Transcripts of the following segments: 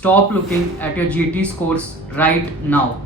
Stop looking at your GT scores right now.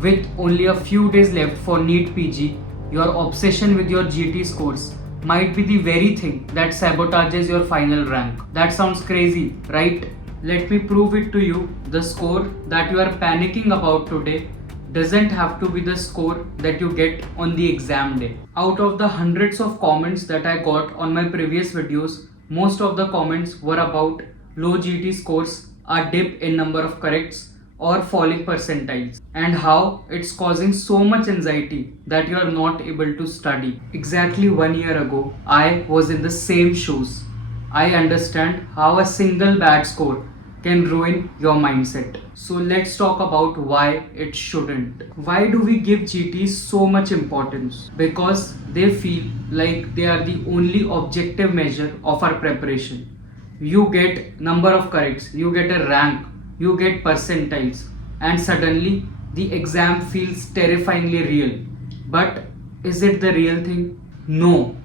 With only a few days left for NEET PG, your obsession with your GT scores might be the very thing that sabotages your final rank. That sounds crazy, right? Let me prove it to you. The score that you are panicking about today doesn't have to be the score that you get on the exam day. Out of the hundreds of comments that I got on my previous videos, most of the comments were about low GT scores, a dip in number of corrects, or falling percentiles, and how it's causing so much anxiety that you are not able to study. Exactly 1 year ago, I was in the same shoes. I understand how a single bad score can ruin your mindset. So let's talk about why it shouldn't. Why do we give GTs so much importance? Because they feel like they are the only objective measure of our preparation. You get number of corrects, you get a rank, you get percentiles, and suddenly the exam feels terrifyingly real. But is it the real thing? No.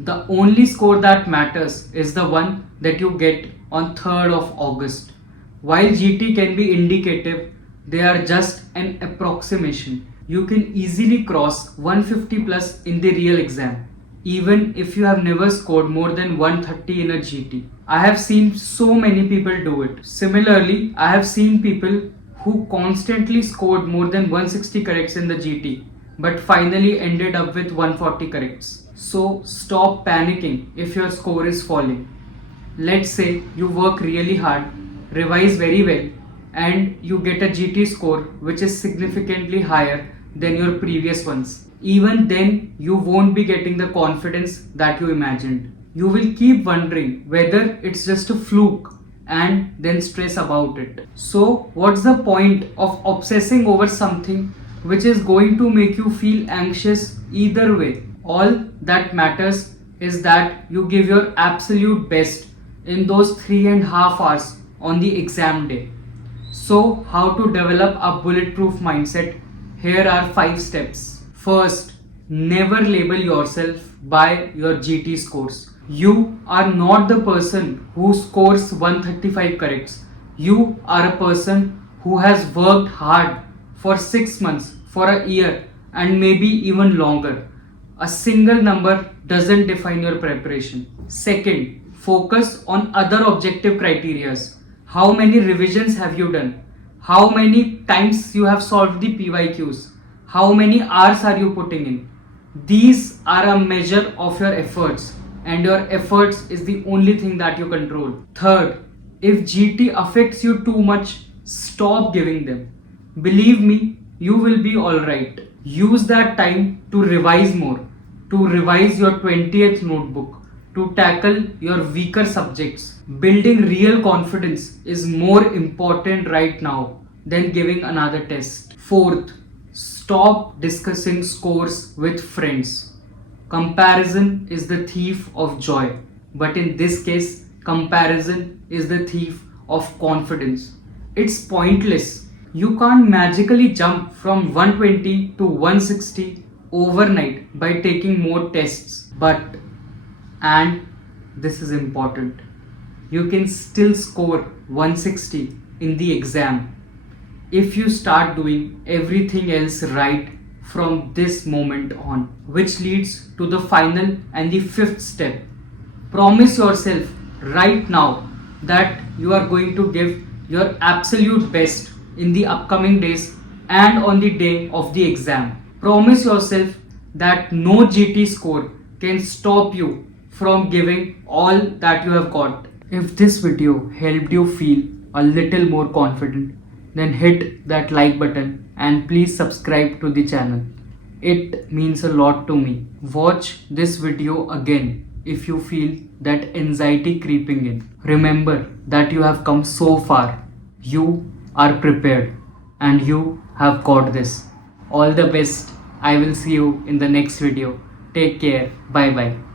The only score that matters is the one that you get on 3rd of August. While GT can be indicative, they are just an approximation. You can easily cross 150 plus in the real exam, even if you have never scored more than 130 in a GT. I have seen so many people do it. Similarly, I have seen people who constantly scored more than 160 corrects in the GT, but finally ended up with 140 corrects. So stop panicking if your score is falling. Let's say you work really hard, revise very well, and you get a GT score which is significantly higher than your previous ones. Even then, you won't be getting the confidence that you imagined. You will keep wondering whether it's just a fluke and then stress about it. So, what's the point of obsessing over something which is going to make you feel anxious either way? All that matters is that you give your absolute best in those 3.5 hours on the exam day. So, how to develop a bulletproof mindset? Here are 5 steps. First, never label yourself by your GT scores. You are not the person who scores 135 corrects. You are a person who has worked hard for 6 months, for a year, and maybe even longer. A single number doesn't define your preparation. Second, focus on other objective criterias. How many revisions have you done? How many times you have solved the PYQs? How many hours are you putting in? These are a measure of your efforts, and your efforts is the only thing that you control. Third, if GT affects you too much, stop giving them. Believe me, you will be alright. Use that time to revise more, to revise your 20th notebook, to tackle your weaker subjects. Building real confidence is more important right now than giving another test. Fourth, stop discussing scores with friends. Comparison is the thief of joy, but in this case, comparison is the thief of confidence. It's pointless. You can't magically jump from 120 to 160 overnight by taking more tests. And this is important, you can still score 160 in the exam if you start doing everything else right from this moment on. Which leads to the final and the 5th step. Promise yourself right now that you are going to give your absolute best in the upcoming days and on the day of the exam. Promise yourself that no GT score can stop you from giving all that you have got. If this video helped you feel a little more confident, then hit that like button and please subscribe to the channel. It means a lot to me. Watch this video again if you feel that anxiety creeping in. Remember that you have come so far. You are prepared and you have got this. All the best. I will see you in the next video. Take care. Bye bye.